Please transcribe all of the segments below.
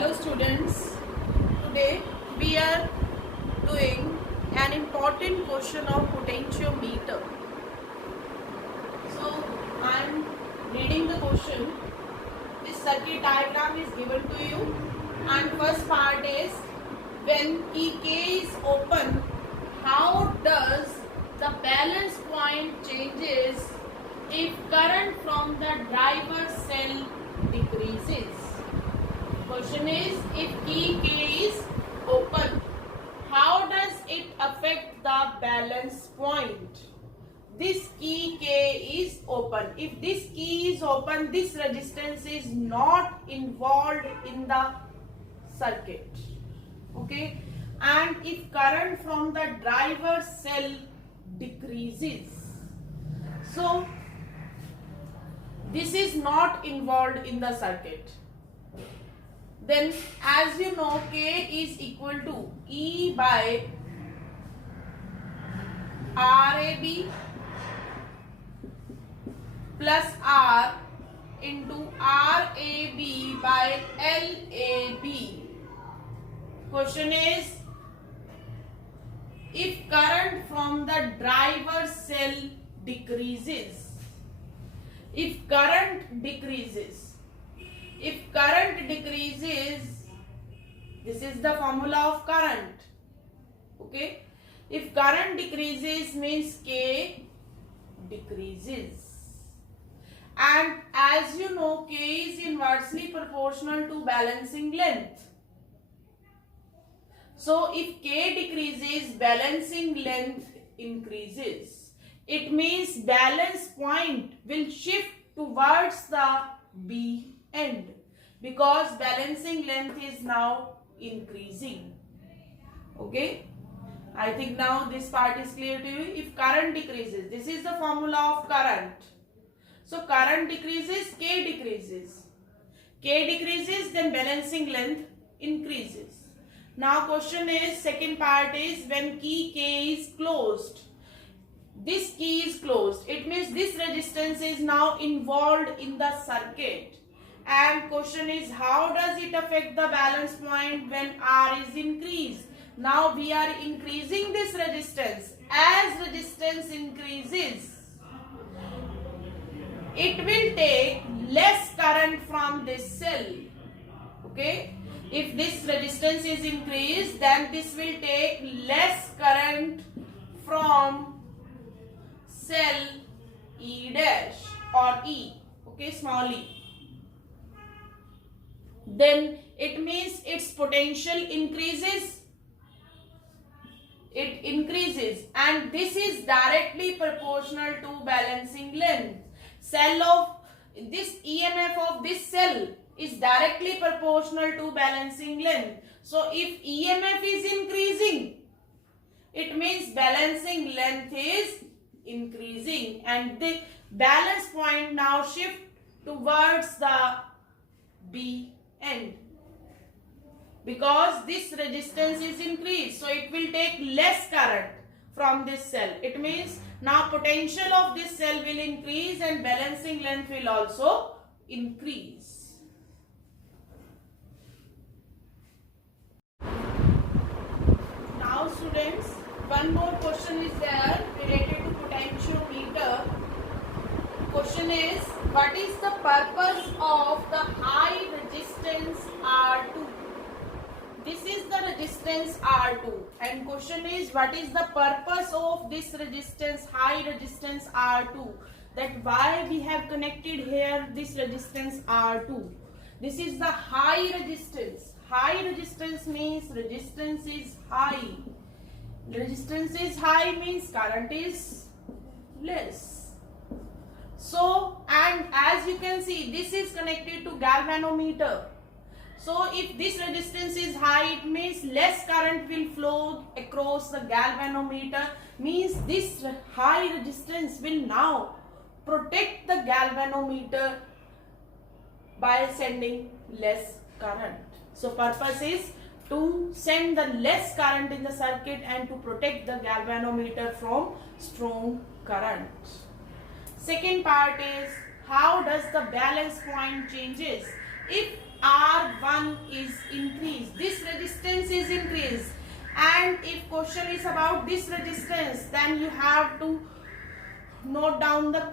Hello students, today we are doing an important question of potentiometer. So I am reading the question. This circuit diagram is given to you and first part is when key K is open, how does the balance point changes if current from the driver cell decreases? Question is, if key K is open, how does it affect the balance point? This key K is open. If this key is open, this resistance is not involved in the circuit. Okay. And if current from the driver cell decreases, so this is not involved in the circuit. Then as you know, K is equal to E by RAB plus R into RAB by LAB. Question is, if current from the driver cell decreases, if current decreases, this is the formula of current. Okay, if current decreases means K decreases, and as you know, K is inversely proportional to balancing length. So if K decreases, balancing length increases. It means balance point will shift towards the B end because balancing length is now increasing. Okay, I think now this part is clear to you. If current decreases, this is the formula of current. So current decreases, K decreases. K decreases, then balancing length increases. Now question is, second part is when key K is closed. This key is closed. It means this resistance is now involved in the circuit. And question is, how does it affect the balance point when R is increased? Now we are increasing this resistance. As resistance increases, it will take less current from this cell. Okay? If this resistance is increased, then this will take less current from cell E dash or E. Okay, small e. Then it means its potential increases. It increases, and this is directly proportional to balancing length. Cell of this EMF of this cell is directly proportional to balancing length. So if EMF is increasing, it means balancing length is increasing, and the balance point now shift towards the B end because this resistance is increased, so it will take less current from this cell. It means now potential of this cell will increase and balancing length will also increase. Now students, one more question is there related to potentiometer. Question is, what is the purpose of the high resistance R2? This is the resistance R2, and question is, what is the purpose of this resistance, high resistance R2? That why we have connected here this resistance R2. This is the high resistance. High resistance means resistance is high. Resistance is high means current is less. So, and as you can see, this is connected to galvanometer. So if this resistance is high, it means less current will flow across the galvanometer, means this high resistance will now protect the galvanometer by sending less current. So purpose is to send the less current in the circuit and to protect the galvanometer from strong current. Second part is, how does the balance point changes if R1 is increased, this resistance is increased, and if question is about this resistance, then you have to note down the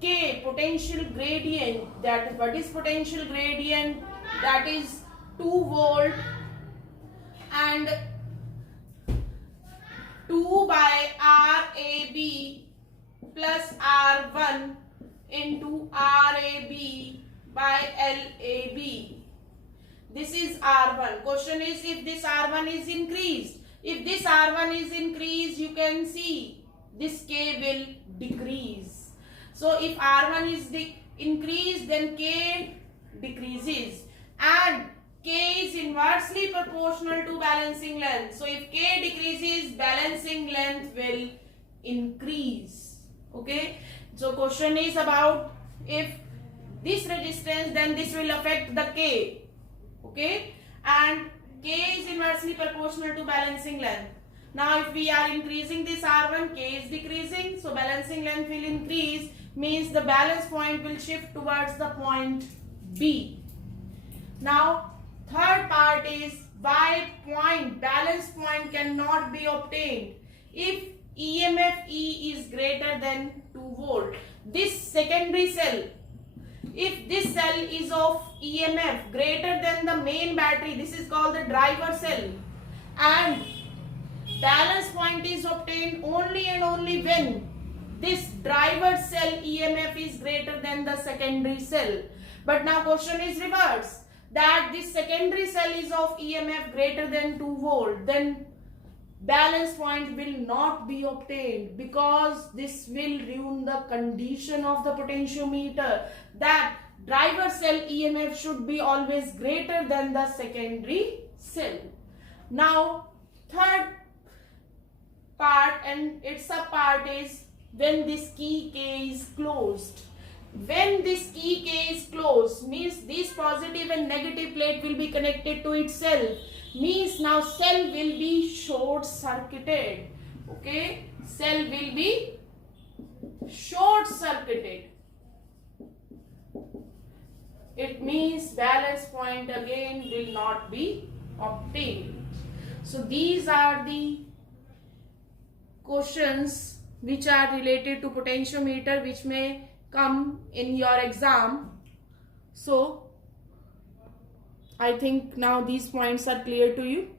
K, potential gradient. That what is potential gradient? That is 2 volt, and 2 by RAB plus R1 into RAB by LAB. This is R1. Question is if this R1 is increased. If this R1 is increased, you can see this K will decrease. So if R1 is increased, then K decreases, and K is inversely proportional to balancing length. So if K decreases, balancing length will increase. Okay. So question is about if this resistance, then this will affect the K. Okay. And K is inversely proportional to balancing length. Now if we are increasing this R1, K is decreasing. So balancing length will increase, means the balance point will shift towards the point B. Now third part is why balance point cannot be obtained if EMF E is greater than 2 volt. This secondary cell, if this cell is of EMF greater than the main battery, this is called the driver cell, and balance point is obtained only and only when this driver cell EMF is greater than the secondary cell. But now question is reversed, that this secondary cell is of EMF greater than 2 volt, then balance point will not be obtained, because this will ruin the condition of the potentiometer, that driver cell EMF should be always greater than the secondary cell. Now third part, and its a part, is when this key K is closed. When this key K is closed, means this positive and negative plate will be connected to itself, means now cell will be short circuited. Okay, cell will be short circuited. It means balance point again will not be obtained. So these are the questions which are related to potentiometer, which may come in your exam. So I think now these points are clear to you.